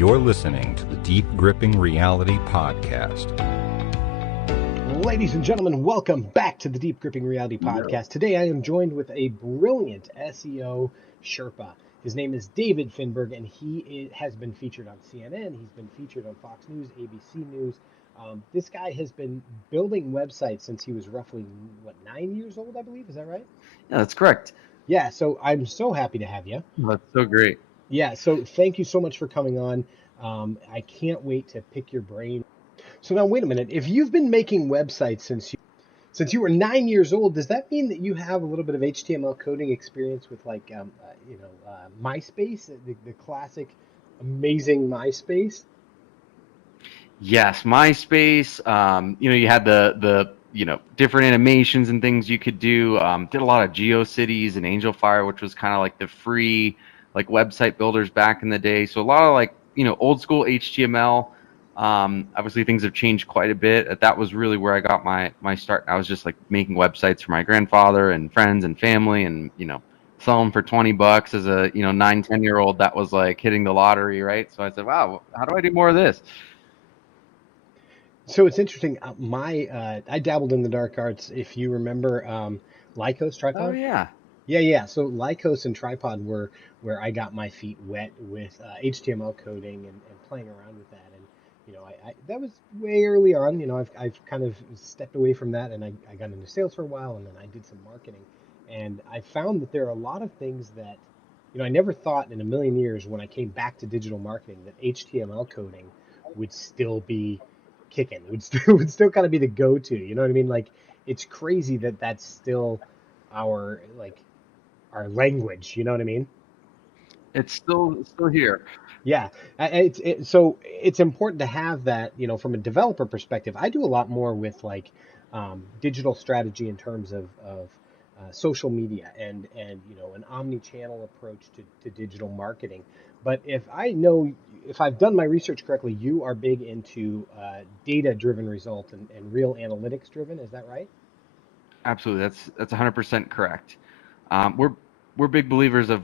You're listening to the Deep Gripping Reality Podcast. Ladies and gentlemen, welcome back to the Deep Gripping Reality Podcast. Today I am joined with a brilliant SEO Sherpa. His name is David Finberg, and he has been featured on CNN. He's been featured on Fox News, ABC News. This guy has been building websites since he was roughly, 9 years old, I believe. Is that right? Yeah, that's correct. Yeah, so I'm so happy to have you. That's so great. Yeah, so thank you so much for coming on. I can't wait to pick your brain. So now, wait a minute. If you've been making websites since you were 9 years old, does that mean that you have a little bit of HTML coding experience with MySpace, the classic, amazing MySpace? Yes, MySpace. You had the different animations and things you could do. Did a lot of GeoCities and AngelFire, which was kind of like the free website builders back in the day. So a lot of old school HTML. Obviously things have changed quite a bit. That was really where I got my start. I was just making websites for my grandfather and friends and family, and sell them for $20 as a 9-10-year-old. That was like hitting the lottery, right? So I said, wow, how do I do more of this? So it's interesting. I dabbled in the dark arts. If you remember, Lycos Tripod. Oh yeah. Yeah. So Lycos and Tripod were where I got my feet wet with HTML coding and playing around with that. And I that was way early on. I've kind of stepped away from that, and I got into sales for a while, and then I did some marketing. And I found that there are a lot of things that I never thought in a million years when I came back to digital marketing that HTML coding would still be kicking. It would still kind of be the go-to. You know what I mean? It's crazy that that's still our language. You know what I mean? It's still here. Yeah. So it's important to have that. From a developer perspective, I do a lot more with digital strategy in terms of social media and an omni-channel approach to digital marketing. But if I've done my research correctly, you are big into data-driven results and real analytics-driven. Is that right? Absolutely, that's 100% correct. We're big believers of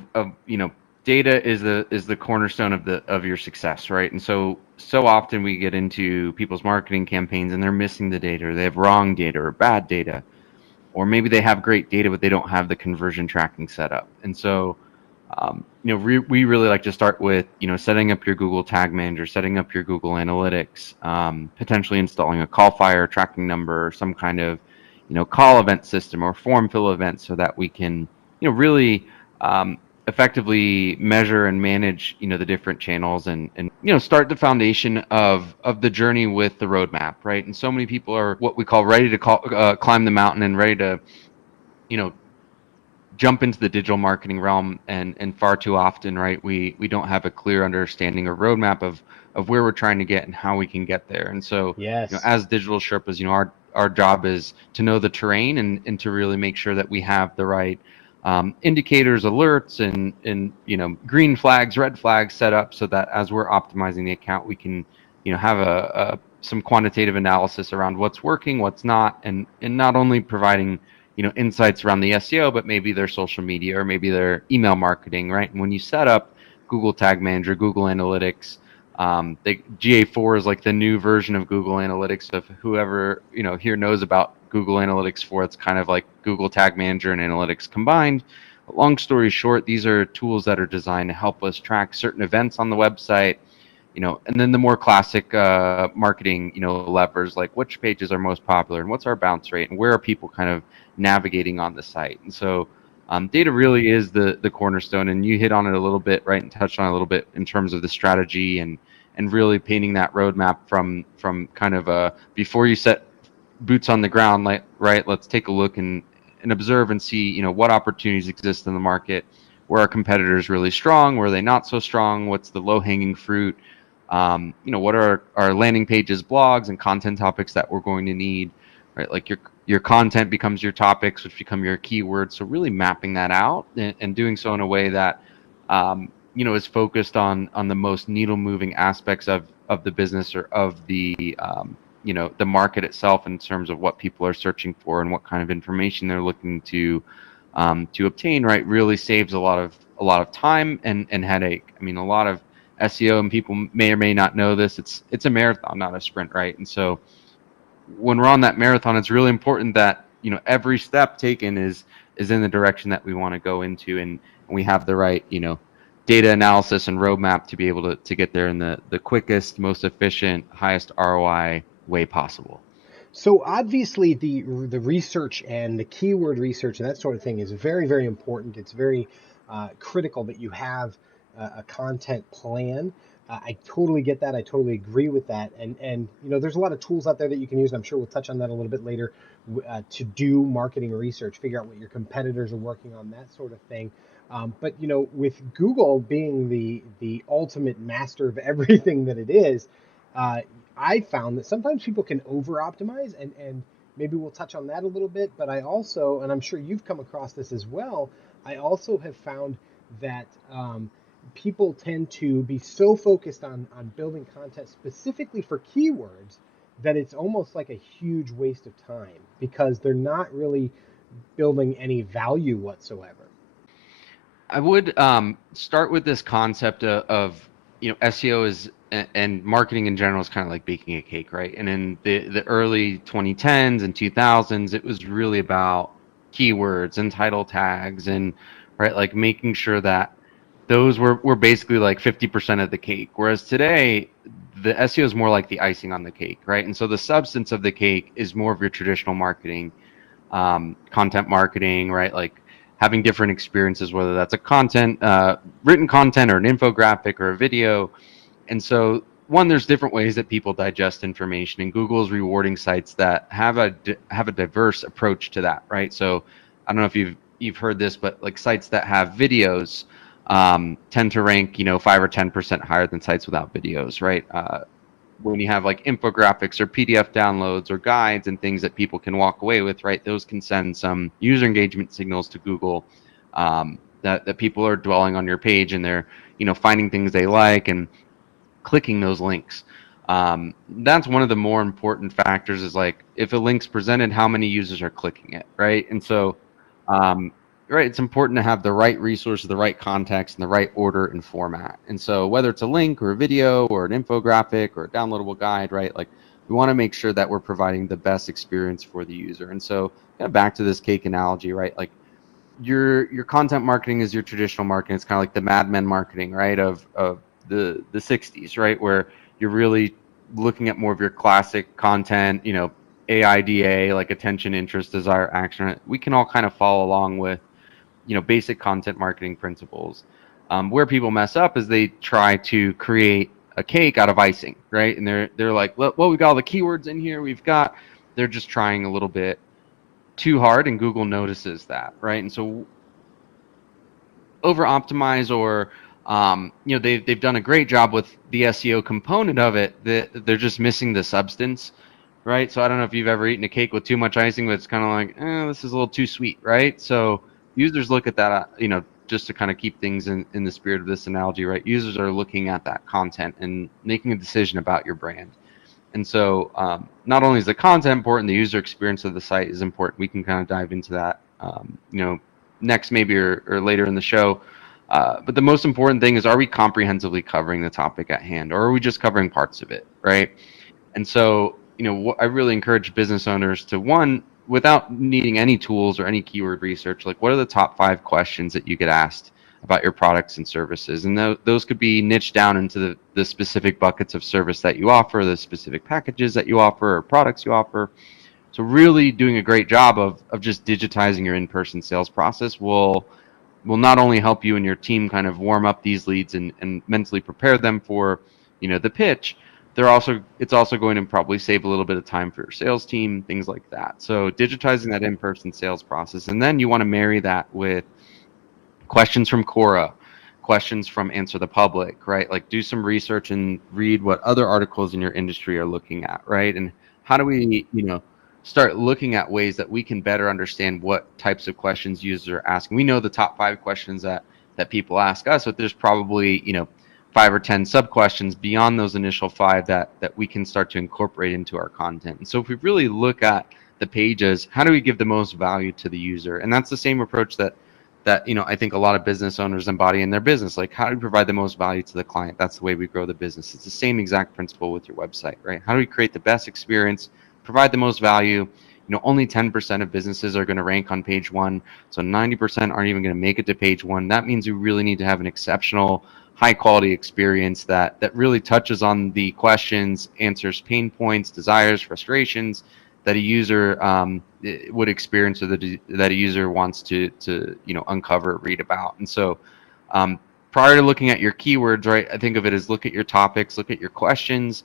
data is the cornerstone of your success, right? And so often we get into people's marketing campaigns and they're missing the data, or they have wrong data or bad data, or maybe they have great data but they don't have the conversion tracking set up. And so we really like to start with setting up your Google Tag Manager, setting up your Google Analytics, potentially installing a call fire tracking number, or some kind of call event system or form fill event, so that we can really effectively measure and manage the different channels and start the foundation of the journey with the roadmap, right? And so many people are what we call ready to climb the mountain and ready to jump into the digital marketing realm, and far too often, right, we don't have a clear understanding or roadmap of where we're trying to get and how we can get there. And so yes, as digital Sherpas, our job is to know the terrain and to really make sure that we have the right indicators, alerts, and green flags, red flags set up, so that as we're optimizing the account, we can have some quantitative analysis around what's working, what's not, and not only providing insights around the SEO, but maybe their social media or maybe their email marketing, right? And when you set up Google Tag Manager, Google Analytics, the GA4 is like the new version of Google Analytics. So if whoever here knows about Google Analytics 4, it's kind of like Google Tag Manager and Analytics combined. But long story short, these are tools that are designed to help us track certain events on the website, and then the more classic marketing, levers, like which pages are most popular and what's our bounce rate and where are people kind of navigating on the site. And so data really is the cornerstone, and you hit on it a little bit, right, and touched on it a little bit in terms of the strategy and really painting that roadmap from kind of before you set boots on the ground, right, let's take a look and observe and see what opportunities exist in the market, where are competitors really strong, where are they not so strong, what's the low-hanging fruit, what are our landing pages, blogs, and content topics that we're going to need, right? Like your content becomes your topics, which become your keywords. So really mapping that out and doing so in a way that is focused on the most needle moving aspects of the business or of the the market itself, in terms of what people are searching for and what kind of information they're looking to obtain, right, really saves a lot of time and headache. I mean, a lot of SEO, and people may or may not know this, it's a marathon, not a sprint, right? And so when we're on that marathon, it's really important that, you know, every step taken is in the direction that we want to go into, and we have the right, you know, data analysis and roadmap to be able to get there in the quickest, most efficient, highest ROI way possible. So obviously the research and the keyword research and that sort of thing is very, very important. It's very critical that you have a content plan. I totally get that. I totally agree with that. And you know, there's a lot of tools out there that you can use, and I'm sure we'll touch on that a little bit later, to do marketing research, figure out what your competitors are working on, that sort of thing. But you know, with Google being the ultimate master of everything that it is, uh, I found that sometimes people can over optimize, and maybe we'll touch on that a little bit. But I also, and I'm sure you've come across this as well, I also have found that people tend to be so focused on building content specifically for keywords that it's almost like a huge waste of time because they're not really building any value whatsoever. I would start with this concept of, you know, SEO is and marketing in general is kind of like baking a cake, right? And in the early 2010s and 2000s, it was really about keywords and title tags, and right, like making sure that those were basically like 50% of the cake. Whereas today, the SEO is more like the icing on the cake, right? And so the substance of the cake is more of your traditional marketing, content marketing, right? Like having different experiences, whether that's a content, written content, or an infographic, or a video. And so, one, there's different ways that people digest information, and Google is rewarding sites that have a diverse approach to that, right? So, I don't know if you've heard this, but like sites that have videos tend to rank, you know, 5 or 10% higher than sites without videos, right? When you have like infographics or PDF downloads or guides and things that people can walk away with, right? Those can send some user engagement signals to Google, that people are dwelling on your page, and they're, you know, finding things they like and clicking those links. That's one of the more important factors, is like if a link's presented, how many users are clicking it, right? And so, um, right, it's important to have the right resources, the right context, and the right order and format. And so whether it's a link or a video or an infographic or a downloadable guide, right, like we want to make sure that we're providing the best experience for the user. And so, kind of back to this cake analogy, right, like your content marketing is your traditional marketing. It's kind of like the Mad Men marketing, right, of the 60s, right, where you're really looking at more of your classic content, you know, AIDA, like attention, interest, desire, action. We can all kind of follow along with, you know, basic content marketing principles. Where people mess up is they try to create a cake out of icing, right? And they're like, well, we've got all the keywords in here. They're just trying a little bit too hard, and Google notices that, right? And so over optimize, or you know, they've done a great job with the SEO component of it. They're just missing the substance, right? So I don't know if you've ever eaten a cake with too much icing, but it's kind of like, this is a little too sweet, right? So users look at that, you know, just to kind of keep things in the spirit of this analogy, right? Users are looking at that content and making a decision about your brand. And so not only is the content important, the user experience of the site is important. We can kind of dive into that, you know, next maybe or later in the show. But the most important thing is, are we comprehensively covering the topic at hand, or are we just covering parts of it, right? And so, you know, I really encourage business owners to, one, without needing any tools or any keyword research, like what are the top 5 questions that you get asked about your products and services? And those could be niched down into the specific buckets of service that you offer, the specific packages that you offer or products you offer. So really doing a great job of just digitizing your in-person sales process will not only help you and your team kind of warm up these leads and mentally prepare them for, you know, the pitch. It's also going to probably save a little bit of time for your sales team, things like that. So digitizing that in-person sales process, and then you want to marry that with questions from Quora, questions from Answer the Public, right? Like do some research and read what other articles in your industry are looking at, right? And how do we, you know, start looking at ways that we can better understand what types of questions users are asking. We know the top 5 questions that people ask us, but there's probably, you know, 5 or 10 sub questions beyond those initial 5 that we can start to incorporate into our content. And so if we really look at the pages, how do we give the most value to the user? And that's the same approach that that, I think a lot of business owners embody in their business. Like, how do we provide the most value to the client? That's the way we grow the business. It's the same exact principle with your website, right? How do we create the best experience, provide the most value? Only 10% of businesses are going to rank on page one. So 90% aren't even going to make it to page one. That means you really need to have an exceptional, high quality experience that really touches on the questions, answers pain points, desires, frustrations that a user would experience, or that a user wants to uncover, read about. And so prior to looking at your keywords, right, I think of it as look at your topics, look at your questions,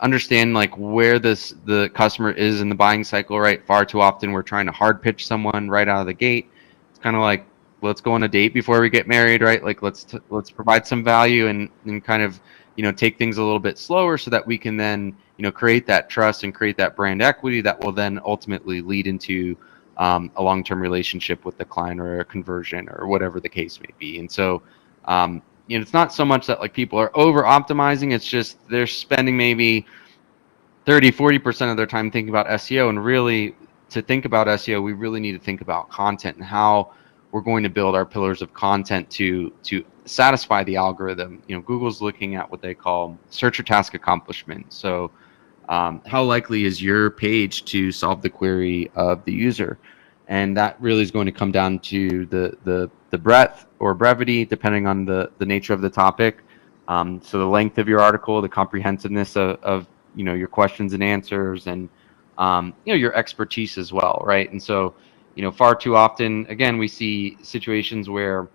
understand like where the customer is in the buying cycle, right? Far too often we're trying to hard pitch someone right out of the gate. It's kind of like, let's go on a date before we get married, right? Like let's provide some value and kind of take things a little bit slower so that we can then create that trust and create that brand equity that will then ultimately lead into a long-term relationship with the client, or a conversion, or whatever the case may be. And so it's not so much that like people are over optimizing, it's just they're spending maybe 30-40% of their time thinking about SEO. And really, to think about SEO, we really need to think about content and how we're going to build our pillars of content to satisfy the algorithm. Google's looking at what they call search or task accomplishment. So how likely is your page to solve the query of the user? And that really is going to come down to the breadth or brevity, depending on the nature of the topic. So the length of your article, the comprehensiveness of your questions and answers, and your expertise as well, right? And so far too often, again, we see situations where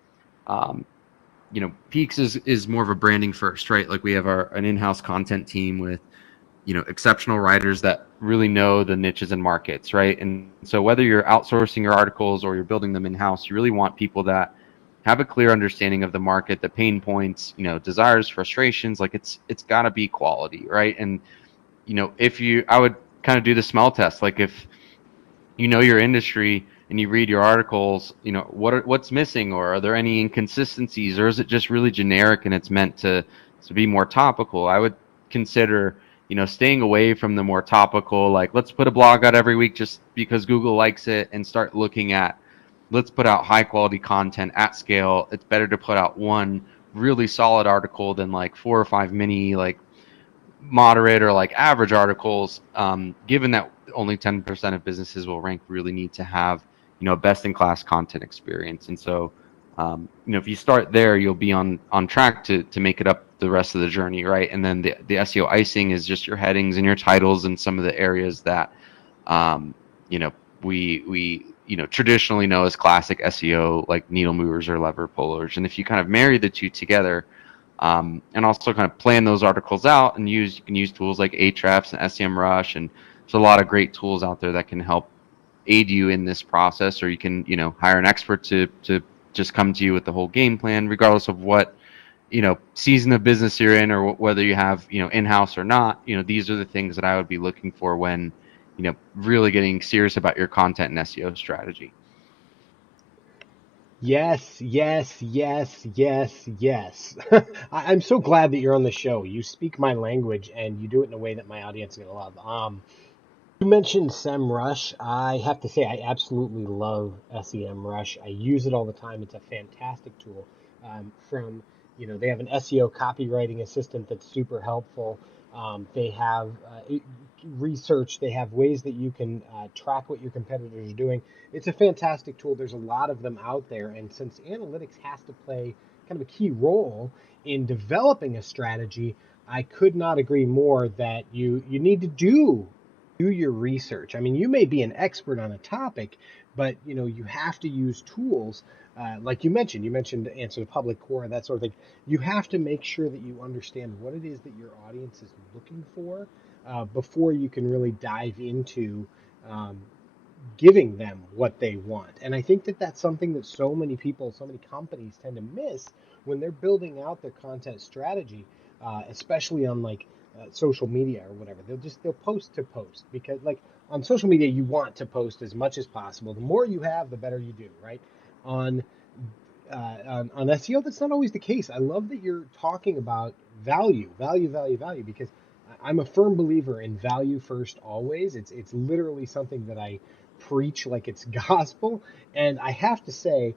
Peaks is more of a branding first, right? Like we have an in-house content team with exceptional writers that really know the niches and markets, right? And so whether you're outsourcing your articles or you're building them in-house, you really want people that have a clear understanding of the market, the pain points, desires, frustrations. Like it's got to be quality, right? And I would kind of do the smell test. Like if your industry and you read your articles, what's missing, or are there any inconsistencies, or is it just really generic and it's meant to be more topical? I would consider staying away from the more topical, like let's put a blog out every week just because Google likes it, and start looking at, let's put out high quality content at scale. It's better to put out one really solid article than like 4 or 5 mini like moderate or like average articles, given that only 10% of businesses will rank, really need to have best in class content experience. And so if you start there, you'll be on track to make it up the rest of the journey, right? And then the SEO icing is just your headings and your titles and some of the areas that we traditionally know as classic SEO, like needle movers or lever pullers. And if you kind of marry the two together, and also kind of plan those articles out, and you can use tools like Ahrefs and SEMrush, and there's a lot of great tools out there that can help aid you in this process. Or you can hire an expert to just come to you with the whole game plan, regardless of what season of business you're in, or whether you have in-house or not. These are the things that I would be looking for when really getting serious about your content and SEO strategy. Yes, yes, yes, yes, yes. I'm so glad that you're on the show. You speak my language, and you do it in a way that my audience is going to love. You mentioned SEMrush. I have to say, I absolutely love SEMrush. I use it all the time. It's a fantastic tool. They have an SEO copywriting assistant that's super helpful. They have research. They have ways that you can track what your competitors are doing. It's a fantastic tool. There's a lot of them out there. And since analytics has to play kind of a key role in developing a strategy, I could not agree more that you need to do your research. I mean, you may be an expert on a topic, but you have to use tools like you mentioned. You mentioned answer to public core, that sort of thing. You have to make sure that you understand what it is that your audience is looking for before you can really dive into giving them what they want. And I think that that's something that so many people, so many companies tend to miss when they're building out their content strategy, especially on like social media or whatever. They'll post to post, because like on social media, you want to post as much as possible. The more you have, the better you do, right? On SEO, that's not always the case. I love that you're talking about value, because I'm a firm believer in value first always. It's literally something that I preach like it's gospel. And I have to say,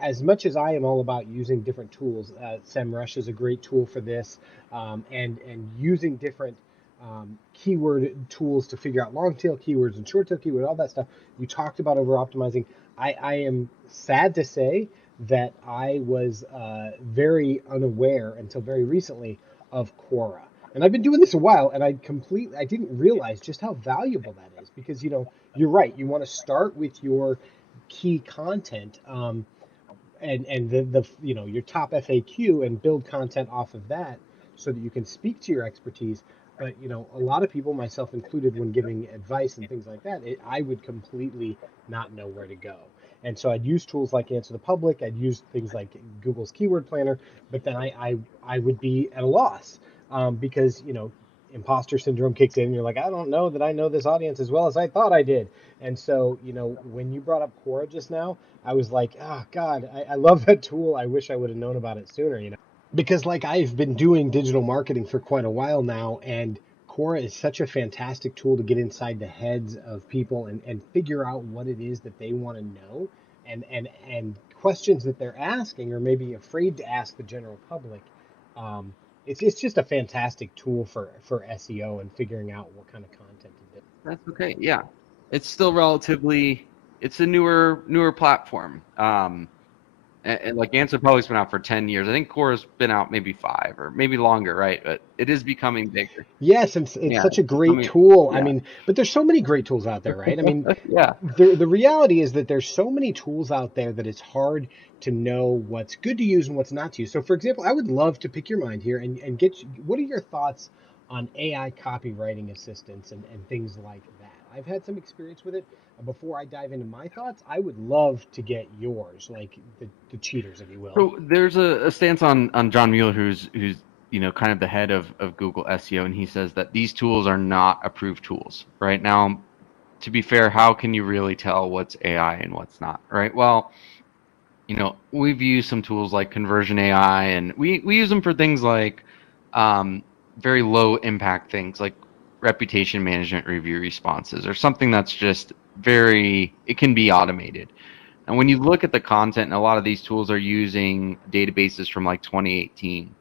as much as I am all about using different tools, SEMrush is a great tool for this, and using different keyword tools to figure out long tail keywords and short tail keyword, all that stuff. You talked about over optimizing. I am sad to say that I was very unaware until very recently of Quora. And I've been doing this a while, and I didn't realize just how valuable that is, because you're right. You want to start with your key content, and the your top FAQ, and build content off of that so that you can speak to your expertise. But a lot of people, myself included, when giving advice and things like that, I would completely not know where to go. And so I'd use tools like Answer the Public, I'd use things like Google's Keyword Planner, but then I would be at a loss, because imposter syndrome kicks in, and you're like, I don't know that I know this audience as well as I thought I did. And so, when you brought up Quora just now, I was like, oh God, I love that tool. I wish I would have known about it sooner. Because like I've been doing digital marketing for quite a while now, and Quora is such a fantastic tool to get inside the heads of people, and figure out what it is that they want to know, and questions that they're asking or maybe afraid to ask the general public. It's just a fantastic tool for SEO and figuring out what kind of content to build. That's okay. Yeah, it's still relatively. It's a newer platform. And like Answer Public's been out for 10 years. I think Quora's been out maybe 5 or maybe longer, right? But it is becoming bigger. Yes, and it's Yeah, such a great becoming, tool. I yeah, mean, but there's so many great tools out there, right? I mean, yeah. the reality is that there's so many tools out there that it's hard to know what's good to use and what's not to use. So, for example, I would love to pick your mind here and get you, what are your thoughts on AI copywriting assistance and things like that? I've had some experience with it. Before I dive into my thoughts, I would love to get yours, like the cheaters, if you will. So there's a stance on John Mueller, who's kind of the head of Google SEO, and he says that these tools are not approved tools. Right now, to be fair, how can you really tell what's AI and what's not? Right. Well, we've used some tools like Conversion AI, and we use them for things like very low impact things like reputation management review responses, or something that's just it can be automated. And when you look at the content, and a lot of these tools are using databases from like 2018,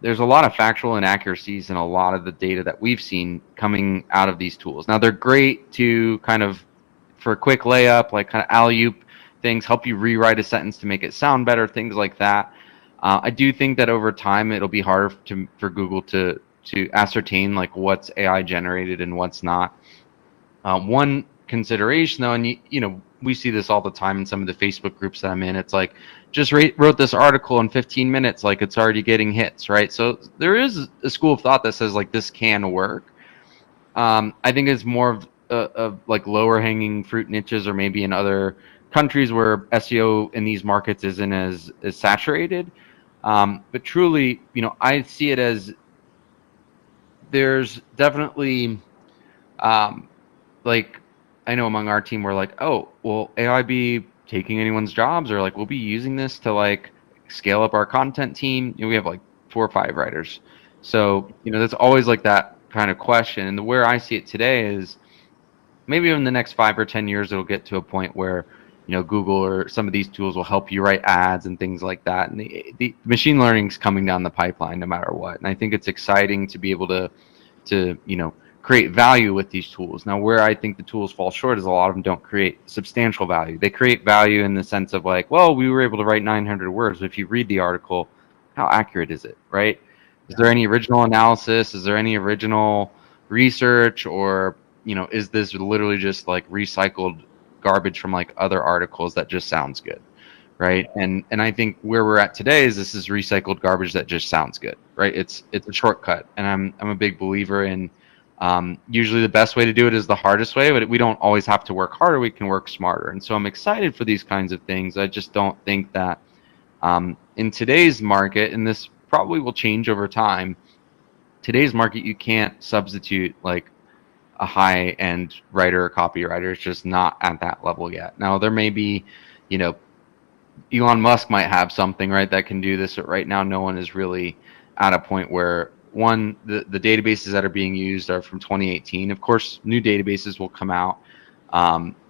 there's a lot of factual inaccuracies in a lot of the data that we've seen coming out of these tools. Now, they're great to kind of, for a quick layup, like kind of alley-oop things, help you rewrite a sentence to make it sound better, things like that. I do think that over time it'll be harder for Google to ascertain like what's AI generated and what's not. One consideration though, and we see this all the time in some of the Facebook groups that I'm in, it's like, just wrote this article in 15 minutes, like it's already getting hits, right? So there is a school of thought that says like this can work. I think it's more of like lower hanging fruit niches, or maybe in other countries where SEO in these markets isn't as saturated. But truly, I see it as there's definitely like, I know among our team we're like, oh, will AI be taking anyone's jobs, or like we'll be using this to like scale up our content team? We have like 4 or 5 writers, so that's always like that kind of question. And where I see it today is maybe in the next 5 or 10 years it'll get to a point where Google or some of these tools will help you write ads and things like that, and the machine learning's coming down the pipeline no matter what. And I think it's exciting to be able to create value with these tools. Now, where I think the tools fall short is a lot of them don't create substantial value. They create value in the sense of like, well, we were able to write 900 words. But if you read the article, how accurate is it, right? Is there any original analysis? Is there any original research? Or, is this literally just like recycled garbage from like other articles that just sounds good, right? And I think where we're at today is this is recycled garbage that just sounds good, right? It's a shortcut. And I'm a big believer in usually the best way to do it is the hardest way, but we don't always have to work harder. We can work smarter. And so I'm excited for these kinds of things. I just don't think that in today's market, and this probably will change over time, today's market, you can't substitute like a high-end writer or copywriter. It's just not at that level yet. Now, there may be, Elon Musk might have something, right, that can do this, but right now no one is really at a point where, one, the databases that are being used are from 2018. Of course, new databases will come out.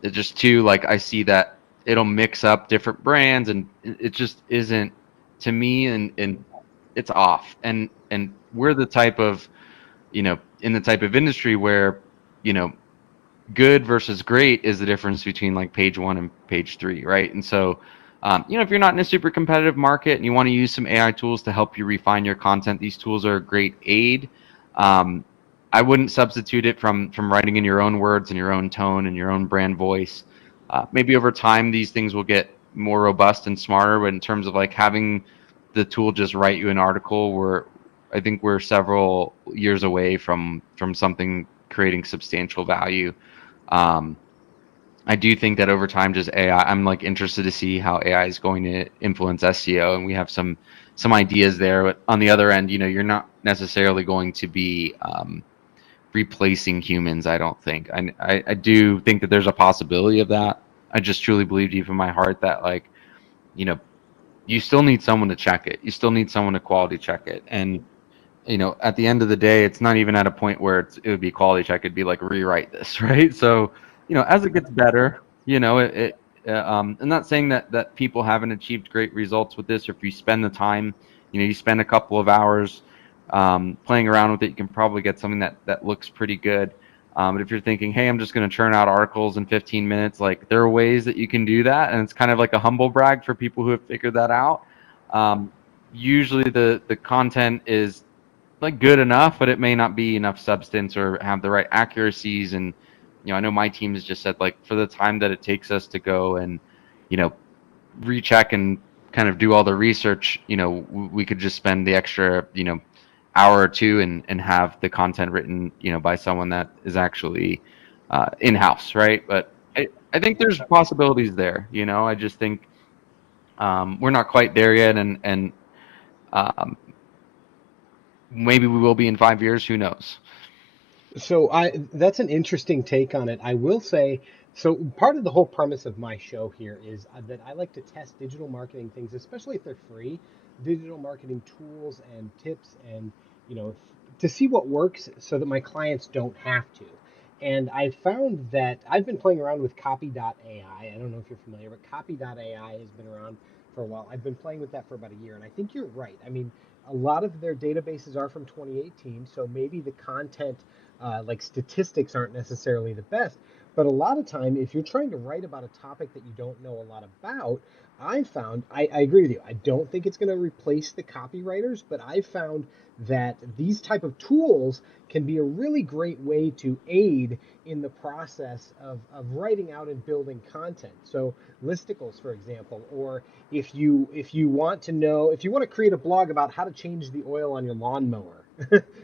Just two, like I see that it'll mix up different brands, and it just isn't to me, and it's off. And we're the type of, in the type of industry where, you know, good versus great is the difference between like page 1 and page 3, right? And so, if you're not in a super competitive market and you want to use some AI tools to help you refine your content, these tools are a great aid. I wouldn't substitute it from writing in your own words and your own tone and your own brand voice. Maybe over time these things will get more robust and smarter, but in terms of like having the tool just write you an article, I think we're several years away from something creating substantial value. um, I do think that over time, just AI, I'm like interested to see how AI is going to influence SEO, and we have some ideas there. But on the other end, you're not necessarily going to be replacing humans. I don't think. I do think that there's a possibility of that. I just truly believe deep in my heart that, like, you know, you still need someone to check it. You still need someone to quality check it. And at the end of the day, it's not even at a point where it would be quality check. It'd be like, rewrite this, right? So, as it gets better, I'm not saying that people haven't achieved great results with this, or if you spend the time, you spend a couple of hours playing around with it, you can probably get something that looks pretty good. But if you're thinking, hey, I'm just going to churn out articles in 15 minutes, like, there are ways that you can do that, and it's kind of like a humble brag for people who have figured that out. Usually the content is like good enough, but it may not be enough substance or have the right accuracies. And I know my team has just said, like, for the time that it takes us to go and you know recheck and kind of do all the research, we could just spend the extra hour or two and have the content written by someone that is actually in-house, right? But I think there's possibilities there. I just think we're not quite there yet, and um, maybe we will be in 5 years. Who knows? So that's an interesting take on it. I will say, so part of the whole premise of my show here is that I like to test digital marketing things, especially if they're free, digital marketing tools and tips, and to see what works so that my clients don't have to. And I found that I've been playing around with Copy.ai. I don't know if you're familiar, but Copy.ai has been around for a while. I've been playing with that for about a year, and I think you're right. I mean, a lot of their databases are from 2018, so maybe the content, like statistics, aren't necessarily the best. But a lot of time, if you're trying to write about a topic that you don't know a lot about, I agree with you. I don't think it's going to replace the copywriters, but I found that these type of tools can be a really great way to aid in the process of writing out and building content. So listicles, for example, or if you want to create a blog about how to change the oil on your lawnmower,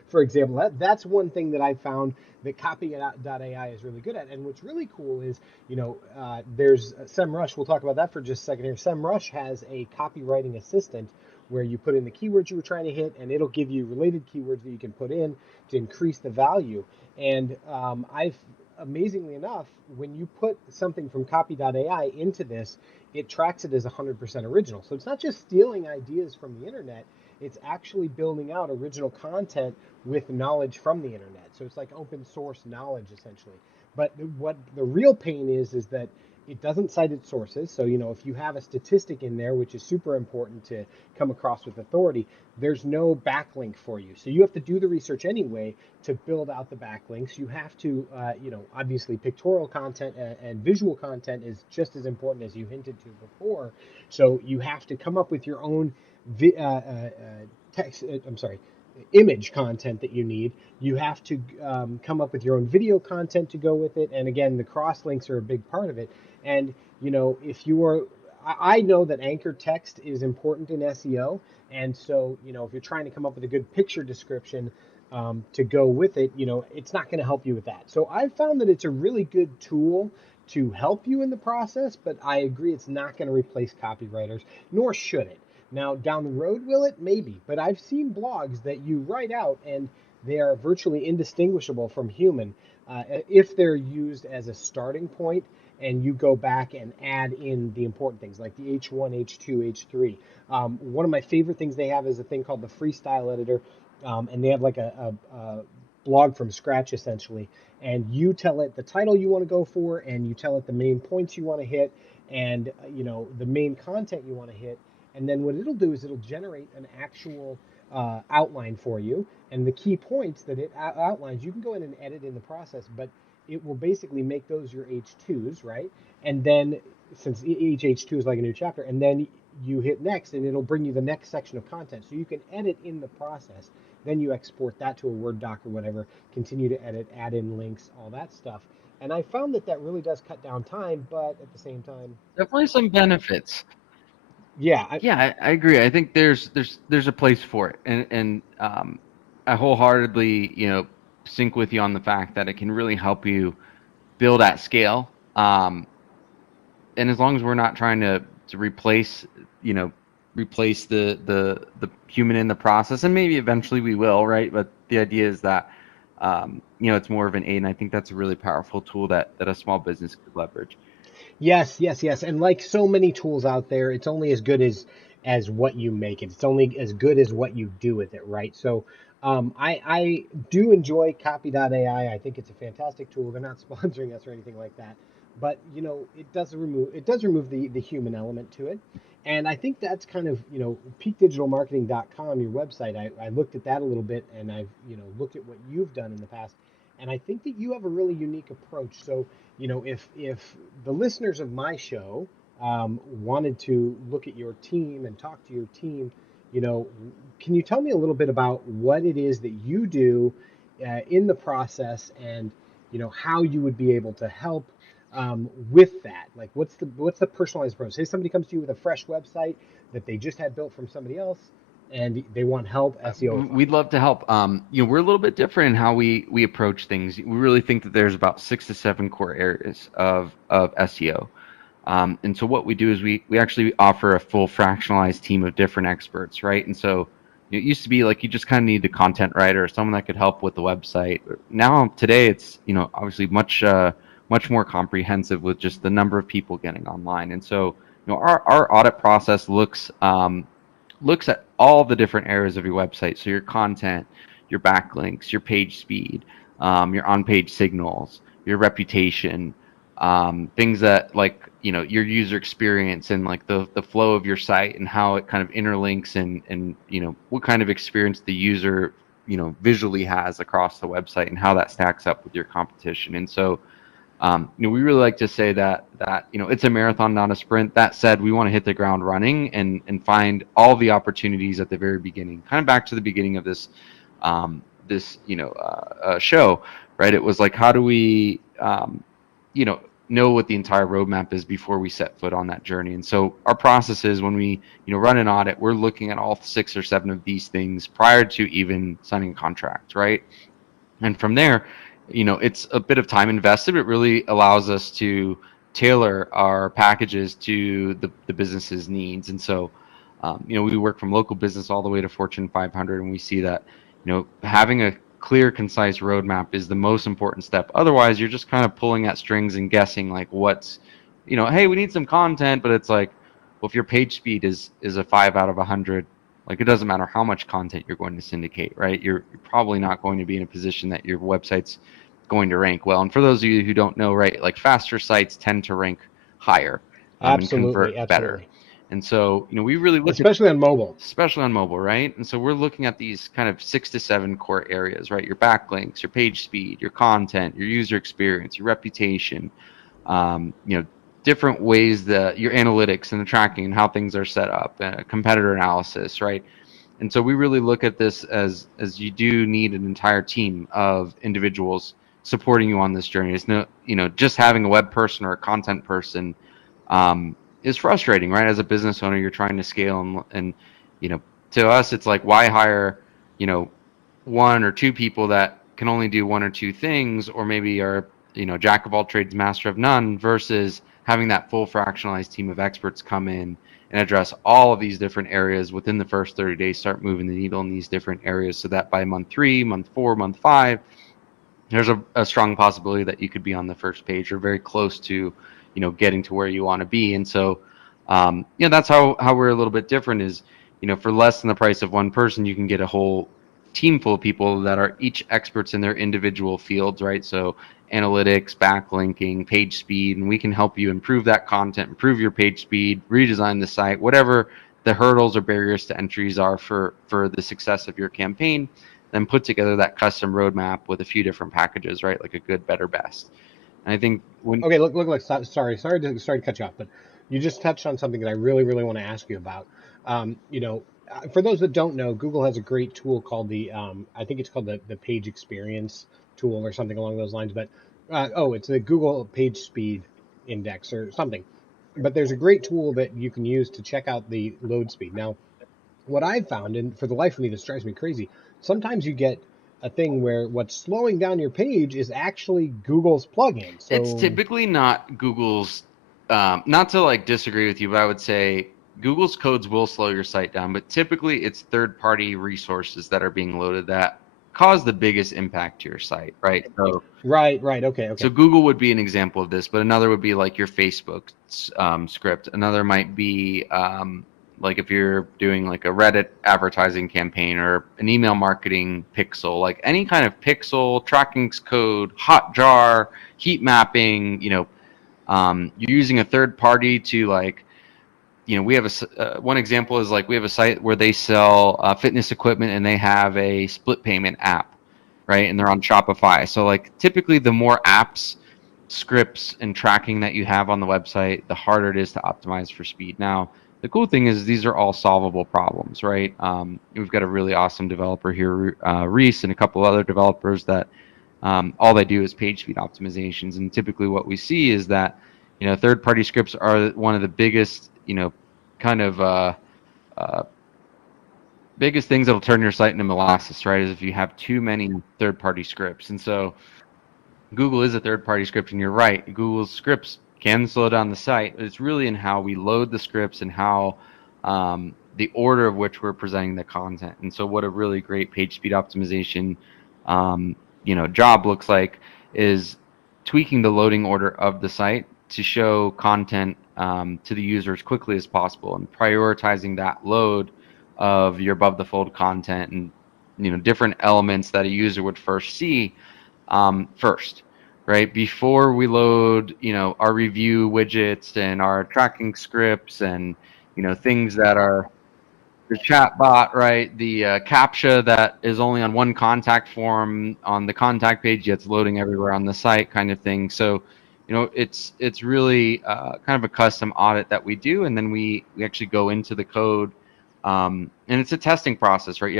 for example, that's one thing that I found that Copy.ai is really good at. And what's really cool is, there's SEMrush. We'll talk about that for just a second here. SEMrush has a copywriting assistant where you put in the keywords you were trying to hit, and it'll give you related keywords that you can put in to increase the value. And amazingly enough, when you put something from Copy.ai into this, it tracks it as 100% original. So it's not just stealing ideas from the internet, it's actually building out original content with knowledge from the internet. So it's like open source knowledge, essentially. But what the real pain is that it doesn't cite its sources. So, if you have a statistic in there, which is super important to come across with authority, there's no backlink for you. So you have to do the research anyway to build out the backlinks. You have to, obviously pictorial content and visual content is just as important, as you hinted to before. So you have to come up with your own text, image content that you need. You have to come up with your own video content to go with it. And again, the cross links are a big part of it. And, if you are, I know that anchor text is important in SEO. And so, if you're trying to come up with a good picture description to go with it, it's not going to help you with that. So I've found that it's a really good tool to help you in the process, but I agree it's not going to replace copywriters, nor should it. Now, down the road, will it? Maybe. But I've seen blogs that you write out and they are virtually indistinguishable from human if they're used as a starting point and you go back and add in the important things like the H1, H2, H3. One of my favorite things they have is a thing called the freestyle editor. And they have like a blog from scratch essentially, and you tell it the title you want to go for, and you tell it the main points you want to hit, and the main content you want to hit, and then what it'll do is it'll generate an actual outline for you, and the key points that it outlines you can go in and edit in the process, but it will basically make those your H2s, right? And then since each H2 is like a new chapter, and then you hit next and it'll bring you the next section of content, so you can edit in the process. Then you export that to a Word doc or whatever, continue to edit, add in links, all that stuff. And I found that really does cut down time, but at the same time, Definitely some benefits. yeah, I agree. I think there's a place for it, and I wholeheartedly sync with you on the fact that it can really help you build at scale. And as long as we're not trying to replace the human in the process, and maybe eventually we will, right? But the idea is that it's more of an aid, and I think that's a really powerful tool that a small business could leverage. Yes. And like so many tools out there, it's only as good as what you make it. It's only as good as what you do with it, right? So I do enjoy Copy.ai. I think it's a fantastic tool. They're not sponsoring us or anything like that, but it does remove the human element to it. And I think that's kind of, peakdigitalmarketing.com, your website. I looked at that a little bit, and I've, looked at what you've done in the past. And I think that you have a really unique approach. So, if the listeners of my show wanted to look at your team and talk to your team, can you tell me a little bit about what it is that you do in the process, and how you would be able to help with that? Like, what's the personalized approach? Say somebody comes to you with a fresh website that they just had built from somebody else, and they want help SEO. We'd love to help. We're a little bit different in how we approach things. We really think that there's about 6 to 7 core areas of SEO. And so what we do is we actually offer a full fractionalized team of different experts, right? And so it used to be like you just kind of need a content writer or someone that could help with the website. Now today it's obviously much more comprehensive with just the number of people getting online. And so our audit process looks at all the different areas of your website. So your content, your backlinks, your page speed, your on-page signals, your reputation, things that your user experience, and like the flow of your site and how it kind of interlinks, and what kind of experience the user visually has across the website, and how that stacks up with your competition. And so we really like to say that it's a marathon, not a sprint. That said, we want to hit the ground running and find all the opportunities at the very beginning. Kind of back to the beginning of this show, right? It was like, how do we know what the entire roadmap is before we set foot on that journey? And so our process is, when we run an audit, we're looking at all 6 or 7 of these things prior to even signing a contract, right? And from there, it's a bit of time invested. It really allows us to tailor our packages to the business's needs. And so, we work from local business all the way to Fortune 500, and we see that, having a clear, concise roadmap is the most important step. Otherwise, you're just kind of pulling at strings and guessing, like, what's, hey, we need some content, but it's like, well, if your page speed is a 5 out of 100, like, it doesn't matter how much content you're going to syndicate, right? You're probably not going to be in a position that your website's going to rank well. And for those of you who don't know, right, like, faster sites tend to rank higher and convert better. And so, we really look especially on mobile, right? And so we're looking at these kind of 6 to 7 core areas, right? Your backlinks, your page speed, your content, your user experience, your reputation, different ways that your analytics and the tracking and how things are set up, competitor analysis, right? And so we really look at this as you do need an entire team of individuals supporting you on this journey. It's no, just having a web person or a content person is frustrating, right? As a business owner, you're trying to scale, and to us, it's like, why hire 1 or 2 people that can only do 1 or 2 things, or maybe are jack of all trades, master of none, versus having that full fractionalized team of experts come in and address all of these different areas within the first 30 days, start moving the needle in these different areas, so that by month 3, month 4, month 5, there's a strong possibility that you could be on the first page, or very close to getting to where you want to be. And so that's how we're a little bit different, is for less than the price of 1 person, you can get a whole team full of people that are each experts in their individual fields, right? So analytics, backlinking, page speed, and we can help you improve that content, improve your page speed, redesign the site, whatever the hurdles or barriers to entries are for the success of your campaign, then put together that custom roadmap with a few different packages, right? Like a good, better, best. And I think when Okay, look. Sorry to cut you off, but you just touched on something that I really want to ask you about. For those that don't know, Google has a great tool called I think it's called the Page Experience tool or something along those lines. But it's the Google Page Speed Index or something. But there's a great tool that you can use to check out the load speed. Now, what I've found, and for the life of me, this drives me crazy. Sometimes you get a thing where what's slowing down your page is actually Google's plugin. it's So typically not Google's, not to like disagree with you, but I would say Google's codes will slow your site down, but typically it's third-party resources that are being loaded that cause the biggest impact to your site, right? So right, okay, So Google would be an example of this, but another would be like your Facebook script. Another might be like if you're doing like a Reddit advertising campaign or an email marketing pixel, like any kind of pixel, tracking code, Hotjar, heat mapping, you're using a third party to like, we have one example is like we have a site where they sell fitness equipment and they have a split payment app, right? And they're on Shopify. So like typically the more apps, scripts, and tracking that you have on the website, the harder it is to optimize for speed. Now, the cool thing is these are all solvable problems, right? We've got a really awesome developer here, Reese, and a couple other developers that all they do is page speed optimizations. And typically what we see is that, third-party scripts are one of the biggest, kind of uh, biggest things that'll turn your site into molasses, right? Is if you have too many third-party scripts. And so Google is a third-party script, and you're right. Google's scripts can slow down the site, but it's really in how we load the scripts and how the order of which we're presenting the content. And so what a really great page speed optimization job looks like is tweaking the loading order of the site to show content to the user as quickly as possible and prioritizing that load of your above the fold content and different elements that a user would first see first, right? Before we load, our review widgets and our tracking scripts and, things that are the chat bot, right? The CAPTCHA that is only on one contact form on the contact page, yet it's loading everywhere on the site kind of thing. So, it's really kind of a custom audit that we do. And then we actually go into the code and it's a testing process, right?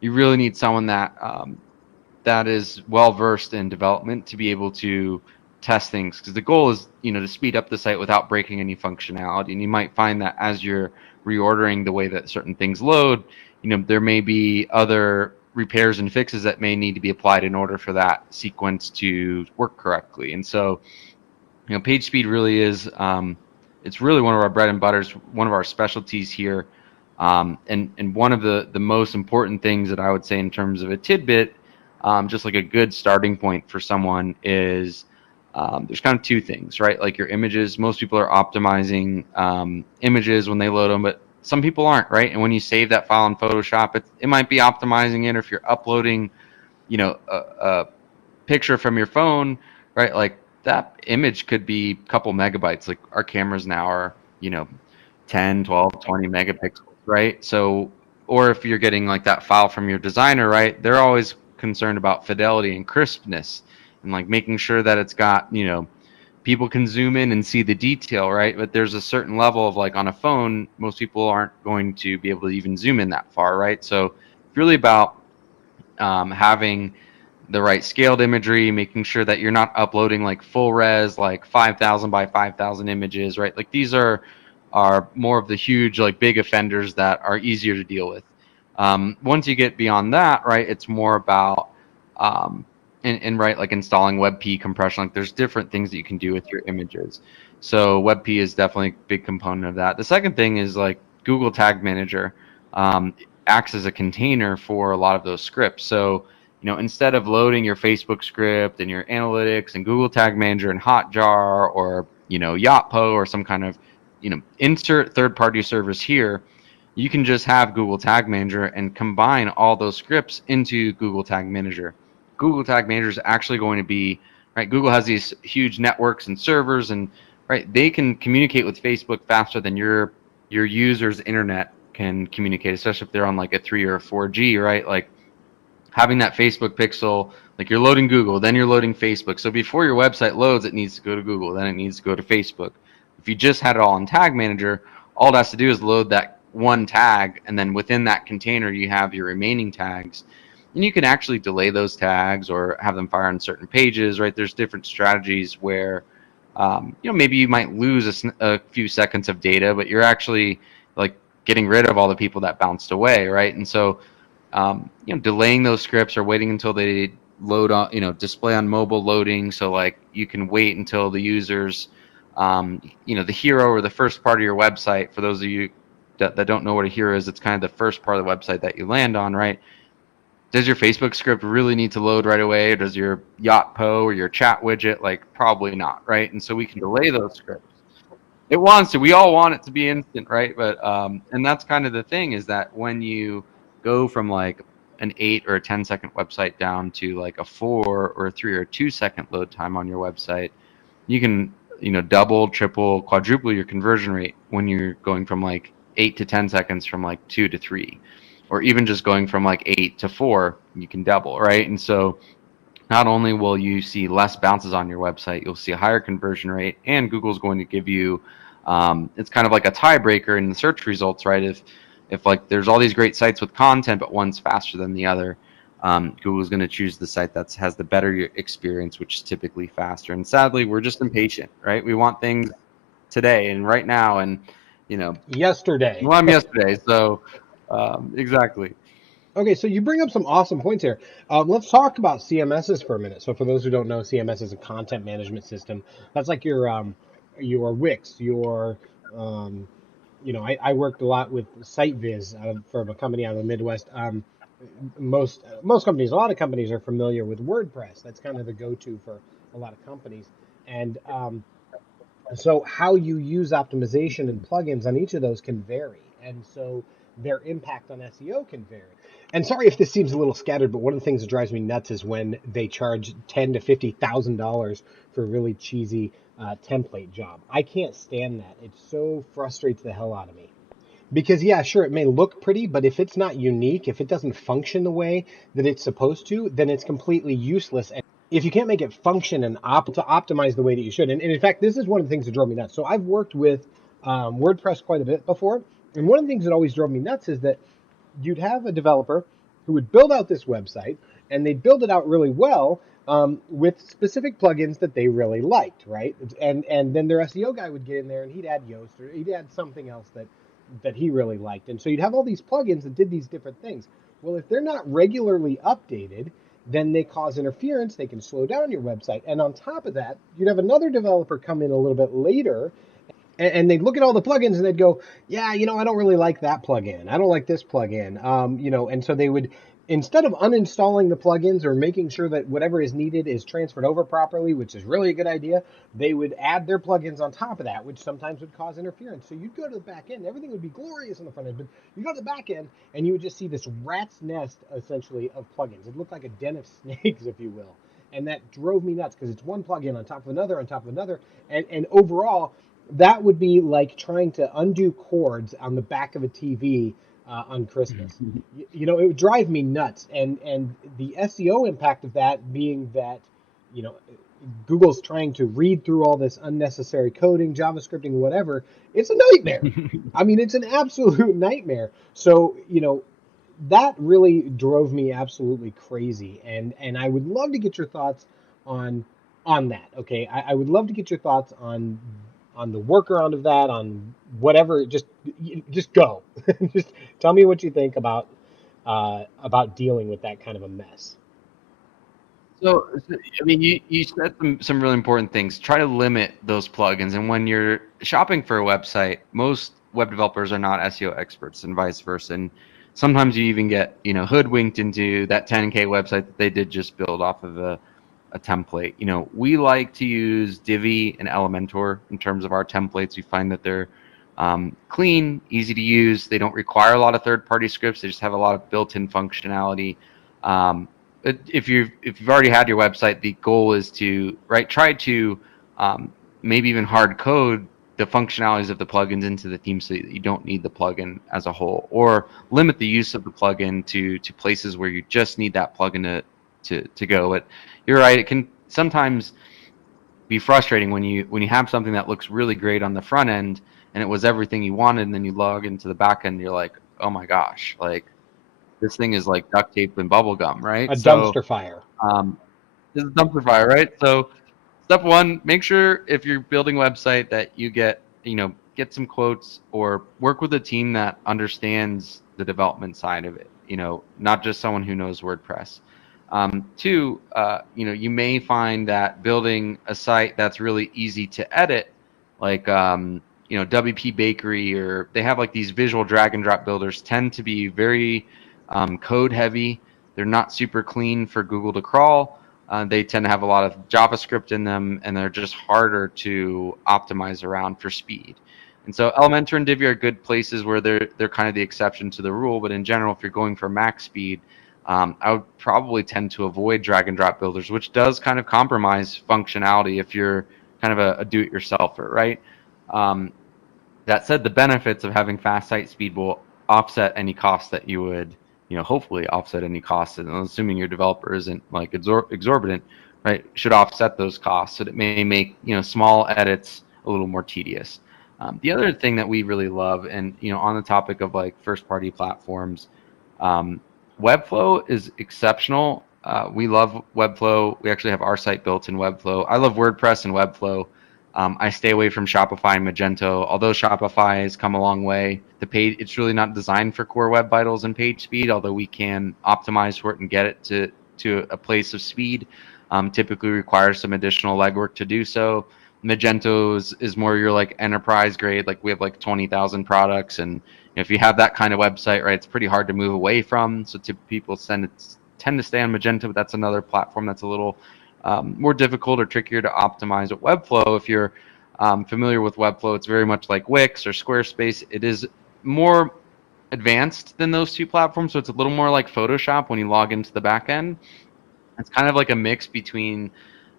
You really need someone that is well versed in development to be able to test things, because the goal is to speed up the site without breaking any functionality. And you might find that as you're reordering the way that certain things load, there may be other repairs and fixes that may need to be applied in order for that sequence to work correctly. And so page speed really is it's really one of our bread and butters, one of our specialties here. And one of the most important things that I would say in terms of a tidbit, just like a good starting point for someone is there's kind of two things, right? Like your images, most people are optimizing images when they load them, but some people aren't, right? And when you save that file in Photoshop, it might be optimizing it. Or if you're uploading, a picture from your phone, right? Like that image could be a couple megabytes. Like our cameras now are, 10, 12, 20 megapixels, right? So, or if you're getting like that file from your designer, right? They're always concerned about fidelity and crispness and like making sure that it's got, people can zoom in and see the detail, right? But there's a certain level of like on a phone, most people aren't going to be able to even zoom in that far, right? So it's really about having the right scaled imagery, making sure that you're not uploading like full res, like 5,000 by 5,000 images, right? Like these are more of the huge, like big offenders that are easier to deal with. Once you get beyond that, right, it's more about, right, like installing WebP compression. Like there's different things that you can do with your images. So WebP is definitely a big component of that. The second thing is like Google Tag Manager acts as a container for a lot of those scripts. So, instead of loading your Facebook script and your analytics and Google Tag Manager and Hotjar or, Yotpo or some kind of, insert third-party service here, you can just have Google Tag Manager and combine all those scripts into Google Tag Manager. Google Tag Manager is actually going to be, right, Google has these huge networks and servers, and right, they can communicate with Facebook faster than your users' internet can communicate, especially if they're on like a 3 or a 4G, right? Like having that Facebook pixel, like you're loading Google, then you're loading Facebook. So before your website loads, it needs to go to Google, then it needs to go to Facebook. If you just had it all in Tag Manager, all it has to do is load that one tag, and then within that container, you have your remaining tags. And you can actually delay those tags or have them fire on certain pages, right? There's different strategies where, maybe you might lose a few seconds of data, but you're actually like getting rid of all the people that bounced away, right? And so delaying those scripts or waiting until they load on, display on mobile loading. So like you can wait until the users, the hero or the first part of your website, for those of you that don't know what a hero is, it's kind of the first part of the website that you land on, right? Does your Facebook script really need to load right away? Or does your Yotpo or your chat widget? Like probably not, right? And so we can delay those scripts. It wants to. We all want it to be instant, right? But and that's kind of the thing, is that when you go from like an 8 or a 10-second website down to like a 4 or a 3 or a 2-second load time on your website, you can double, triple, quadruple your conversion rate when you're going from like 8 to 10 seconds from like 2 to 3, or even just going from like 8 to 4, you can double, right? And so not only will you see less bounces on your website, you'll see a higher conversion rate, and Google's going to give you, it's kind of like a tiebreaker in the search results, right? If like there's all these great sites with content, but one's faster than the other, Google's going to choose the site that has the better experience, which is typically faster. And sadly, we're just impatient, right? We want things today and right now, and Yesterday. well, I'm yesterday, so exactly. Okay, so you bring up some awesome points here. Let's talk about CMSs for a minute. So for those who don't know, CMS is a content management system. That's like your Wix, I worked a lot with SiteViz from a company out of the Midwest. Most companies, a lot of companies are familiar with WordPress. That's kind of the go-to for a lot of companies. And so how you use optimization and plugins on each of those can vary. And so their impact on SEO can vary. And sorry if this seems a little scattered, but one of the things that drives me nuts is when they charge $10,000 to $50,000 for a really cheesy template job. I can't stand that. It so frustrates the hell out of me. Because yeah, sure, it may look pretty, but if it's not unique, if it doesn't function the way that it's supposed to, then it's completely useless. And if you can't make it function and to optimize the way that you should, and in fact, this is one of the things that drove me nuts. So I've worked with WordPress quite a bit before, and one of the things that always drove me nuts is that you'd have a developer who would build out this website, and they'd build it out really well with specific plugins that they really liked, right? And then their SEO guy would get in there and he'd add Yoast, or he'd add something else that he really liked. And so you'd have all these plugins that did these different things. Well, if they're not regularly updated, then they cause interference. They can slow down your website. And on top of that, you'd have another developer come in a little bit later, and they'd look at all the plugins and they'd go, yeah, I don't really like that plugin. I don't like this plugin. And so they would, instead of uninstalling the plugins or making sure that whatever is needed is transferred over properly, which is really a good idea, they would add their plugins on top of that, which sometimes would cause interference. So you'd go to the back end, everything would be glorious on the front end, but you go to the back end and you would just see this rat's nest, essentially, of plugins. It looked like a den of snakes, if you will. And that drove me nuts because it's one plugin on top of another on top of another. And overall, that would be like trying to undo cords on the back of a TV on Christmas. It would drive me nuts. And the SEO impact of that being that, Google's trying to read through all this unnecessary coding, JavaScripting, whatever. It's a nightmare. I mean, it's an absolute nightmare. So, that really drove me absolutely crazy. And I would love to get your thoughts on that. Okay. I would love to get your thoughts on the workaround of that, on whatever. Just go. Just tell me what you think about dealing with that kind of a mess. So I mean, you said some really important things. Try to limit those plugins. And when you're shopping for a website, most web developers are not SEO experts, and vice versa. And sometimes you even get hoodwinked into that 10K website that they did just build off of a template. We like to use Divi and Elementor in terms of our templates. We find that they're Clean, easy to use. They don't require a lot of third-party scripts. They just have a lot of built-in functionality. If you've already had your website, the goal is to try to maybe even hard code the functionalities of the plugins into the theme so that you don't need the plugin as a whole, or limit the use of the plugin to places where you just need that plugin to go. But you're right, it can sometimes be frustrating when you have something that looks really great on the front end and it was everything you wanted, and then you log into the back end, you're like, oh my gosh, like this thing is like duct tape and bubble gum, A right? So dumpster fire. this is dumpster fire, right? So step one, make sure if you're building a website that you get some quotes or work with a team that understands the development side of it, not just someone who knows WordPress. Two, you may find that building a site that's really easy to edit, like WP Bakery, or they have like these visual drag and drop builders, tend to be very code heavy. They're not super clean for Google to crawl. They tend to have a lot of JavaScript in them, and they're just harder to optimize around for speed. And so Elementor and Divi are good places where they're kind of the exception to the rule. But in general, if you're going for max speed, I would probably tend to avoid drag and drop builders, which does kind of compromise functionality if you're kind of a do-it-yourselfer, right? That said, the benefits of having fast site speed will offset any costs that you would, hopefully offset any costs, and assuming your developer isn't like exorbitant, right, should offset those costs. So it may make, small edits a little more tedious. The other thing that we really love, and, on the topic of like first-party platforms, Webflow is exceptional. We love Webflow. We actually have our site built in Webflow. I love WordPress and Webflow. I stay away from Shopify and Magento. Although Shopify has come a long way, it's really not designed for core web vitals and page speed, although we can optimize for it and get it to a place of speed. Typically requires some additional legwork to do so. Magento is more your like enterprise grade. Like we have like 20,000 products, and if you have that kind of website, right, it's pretty hard to move away from. So people tend to stay on Magento, but that's another platform that's a little more difficult or trickier to optimize. With Webflow, if you're familiar with Webflow, it's very much like Wix or Squarespace. It is more advanced than those two platforms, so it's a little more like Photoshop when you log into the back end. It's kind of like a mix between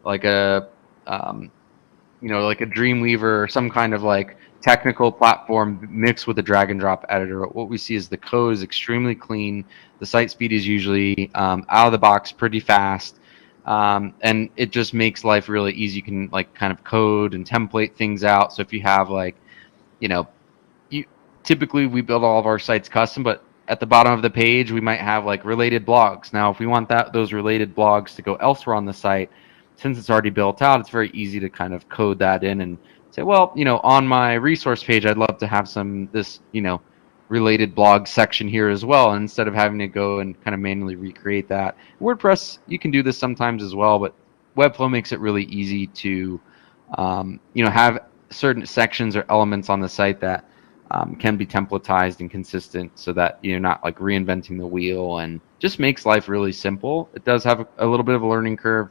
like a like a Dreamweaver or some kind of like technical platform mixed with a drag and drop editor. What we see is the code is extremely clean. The site speed is usually out of the box pretty fast. And it just makes life really easy. You can like kind of code and template things out. So if you have like, typically we build all of our sites custom, but at the bottom of the page, we might have like related blogs. Now, if we want those related blogs to go elsewhere on the site, since it's already built out, it's very easy to kind of code that in and say, well, on my resource page, I'd love to have this related blog section here as well. And instead of having to go and kind of manually recreate that. WordPress, you can do this sometimes as well, but Webflow makes it really easy to, have certain sections or elements on the site that can be templatized and consistent so that you're not like reinventing the wheel, and just makes life really simple. It does have a little bit of a learning curve.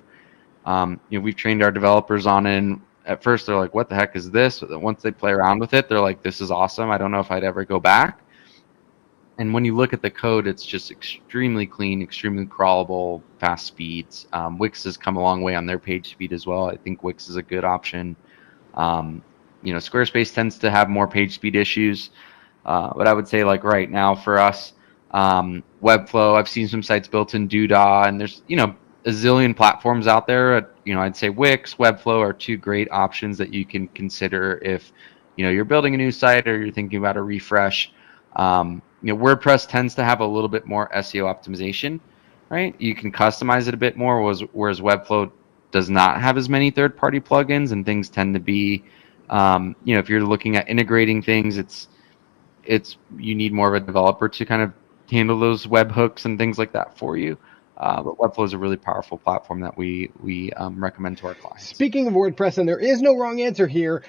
We've trained our developers on it, and at first they're like, what the heck is this? But once they play around with it, they're like, this is awesome. I don't know if I'd ever go back. And when you look at the code, it's just extremely clean, extremely crawlable, fast speeds. Wix has come a long way on their page speed as well. I think Wix is a good option. Squarespace tends to have more page speed issues. But I would say like right now for us, Webflow, I've seen some sites built in Doodah, and there's, a zillion platforms out there. I'd say Wix, Webflow are two great options that you can consider if, you're building a new site or you're thinking about a refresh. WordPress tends to have a little bit more SEO optimization, right? You can customize it a bit more, whereas Webflow does not have as many third-party plugins, and things tend to be, if you're looking at integrating things, you need more of a developer to kind of handle those webhooks and things like that for you. But Webflow is a really powerful platform that we recommend to our clients. Speaking of WordPress, and there is no wrong answer here,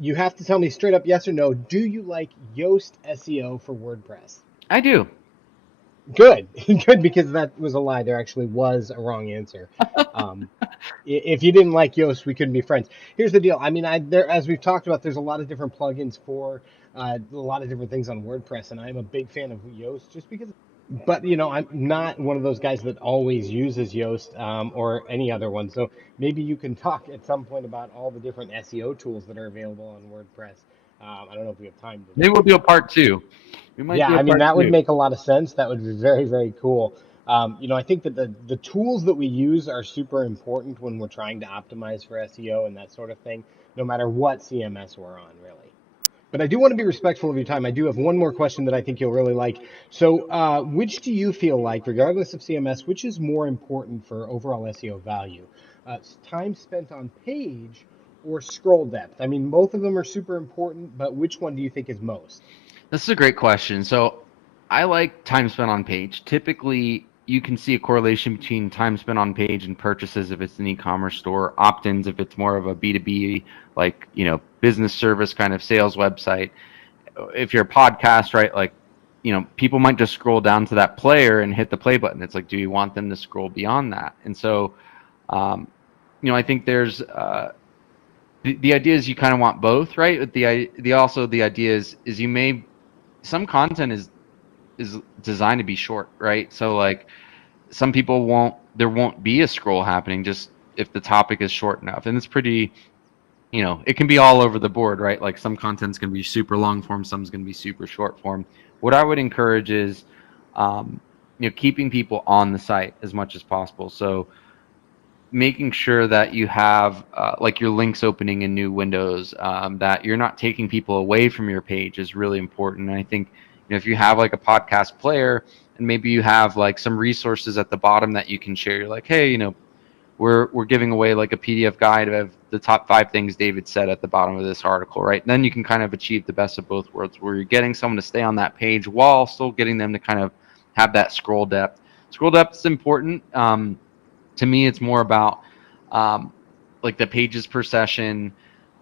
you have to tell me straight up yes or no. Do you like YOAST SEO for WordPress? I do. Good, good, because that was a lie. There actually was a wrong answer. If you didn't like YOAST, we couldn't be friends. Here's the deal. I mean, as we've talked about, there's a lot of different plugins for a lot of different things on WordPress, and I'm a big fan of Yoast just because. But you know, I'm not one of those guys that always uses Yoast or any other one. So maybe you can talk at some point about all the different SEO tools that are available on WordPress. I don't know if we have time to Maybe do we'll that. do a part two. We might Yeah, do a I mean part that would two. make a lot of sense. That would be very, very cool. You know, I think that the tools that we use are super important when we're trying to optimize for SEO and that sort of thing, no matter what CMS we're on, really. But I do want to be respectful of your time. I do have one more question that I think you'll really like. So, which do you feel like, regardless of CMS, which is more important for overall SEO value? Time spent on page or scroll depth? I mean, both of them are super important, but which one do you think is most? This is a great question. So I like time spent on page. Typically, you can see a correlation between time spent on page and purchases if it's an e-commerce store, opt-ins if it's more of a B2B, like, business service kind of sales website. If you're a podcast, right, like, people might just scroll down to that player and hit the play button. It's like, do you want them to scroll beyond that? And so, I think there's the idea is you kind of want both, right? But the idea is you may some content is designed to be short, right? So like some people there won't be a scroll happening just if the topic is short enough. And it's pretty, it can be all over the board, right? Like some content's going to be super long form, some's going to be super short form. What I would encourage is, keeping people on the site as much as possible. So making sure that you have like your links opening in new windows, that you're not taking people away from your page is really important. And I think if you have like a podcast player and maybe you have like some resources at the bottom that you can share, you're like, hey, we're giving away like a PDF guide of the top 5 things David said at the bottom of this article, right? And then you can kind of achieve the best of both worlds, where you're getting someone to stay on that page while still getting them to kind of have that scroll depth. Scroll depth is important. To me, it's more about like the pages per session,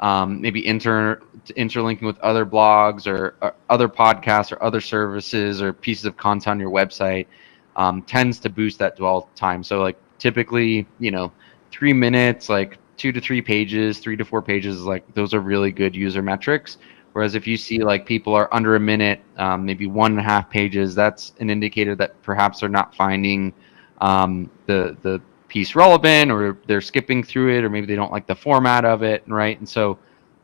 maybe interlinking with other blogs or other podcasts or other services or pieces of content on your website, tends to boost that dwell time. So like typically, 3 minutes, like 2 to 3 pages, 3 to 4 pages, like those are really good user metrics. Whereas if you see like people are under a minute, maybe 1.5 pages, that's an indicator that perhaps they're not finding the piece relevant, or they're skipping through it, or maybe they don't like the format of it, right? And so,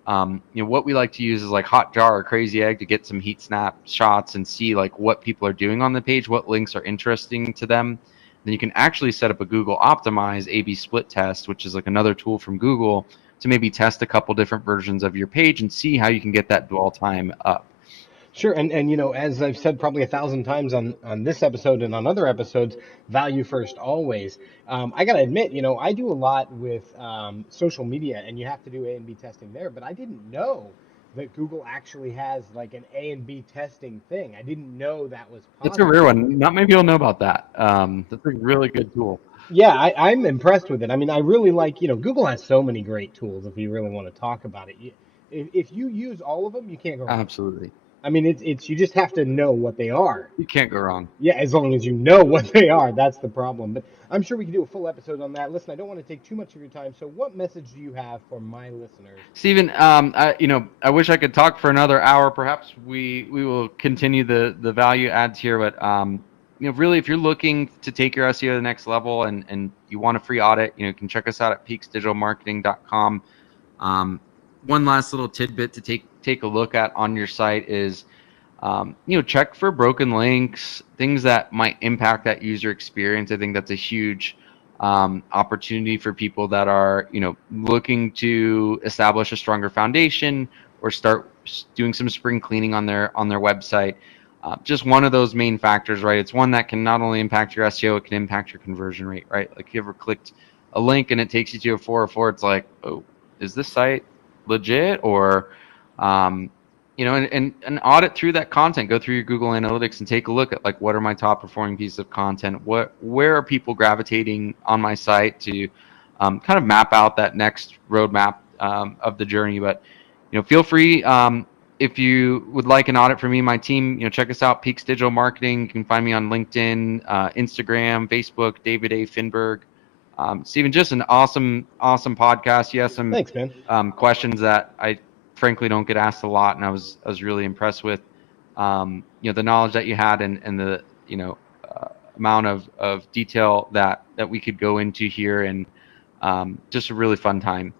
what we like to use is like Hotjar or Crazy Egg to get some heat snap shots and see like what people are doing on the page, what links are interesting to them. Then you can actually set up a Google Optimize A/B split test, which is like another tool from Google to maybe test a couple different versions of your page and see how you can get that dwell time up. Sure, and you know, as I've said probably 1,000 times on this episode and on other episodes, value first always. I gotta admit, you know, I do a lot with social media, and you have to do A and B testing there. But I didn't know that Google actually has like an A and B testing thing. I didn't know that was It's a possible. rare one. Not many people know about that. That's a really good tool. Yeah, I'm impressed with it. I mean, I really like, you know, Google has so many great tools if you really want to talk about it. If you use all of them, you can't go wrong. Absolutely. I mean, it's you just have to know what they are. You can't go wrong. Yeah, as long as you know what they are, that's the problem. But I'm sure we can do a full episode on that. Listen, I don't want to take too much of your time. So what message do you have for my listeners? Stephen, I wish I could talk for another hour. Perhaps we will continue the value adds here, but really, if you're looking to take your SEO to the next level and you want a free audit, you can check us out at peaksdigitalmarketing.com. One last little tidbit to take a look at on your site is, check for broken links, things that might impact that user experience. I think that's a huge opportunity for people that are, looking to establish a stronger foundation or start doing some spring cleaning on their website. Just one of those main factors, right? It's one that can not only impact your SEO, it can impact your conversion rate, right? Like if you ever clicked a link and it takes you to a 404, it's like, oh, is this site legit? Or and audit through that content. Go through your Google Analytics and take a look at like, what are my top performing pieces of content? Where are people gravitating on my site to kind of map out that next roadmap of the journey. But feel free, if you would like an audit from me and my team, check us out, Peaks Digital Marketing. You can find me on LinkedIn, Instagram, Facebook, David A. Finberg. Stephen, just an awesome podcast. You have some Thanks, man. questions that I frankly don't get asked a lot, and I was really impressed with the knowledge that you had, and the amount of detail that we could go into here, and just a really fun time.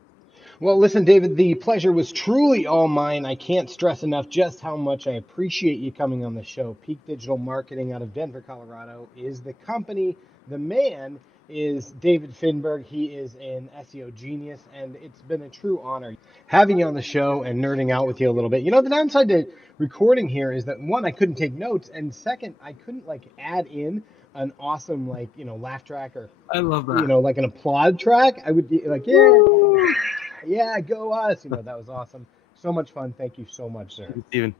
Well, listen, David, the pleasure was truly all mine. I can't stress enough just how much I appreciate you coming on the show. Peak Digital Marketing out of Denver, Colorado is the company. The man is David Finberg. He is an SEO genius, and it's been a true honor having you on the show and nerding out with you a little bit. The downside to recording here is that, one, I couldn't take notes, and second, I couldn't add in an awesome laugh track, or I love that. like an applaud track. I would be like, yeah, go us. That was awesome. So much fun. Thank you so much, sir. Steven.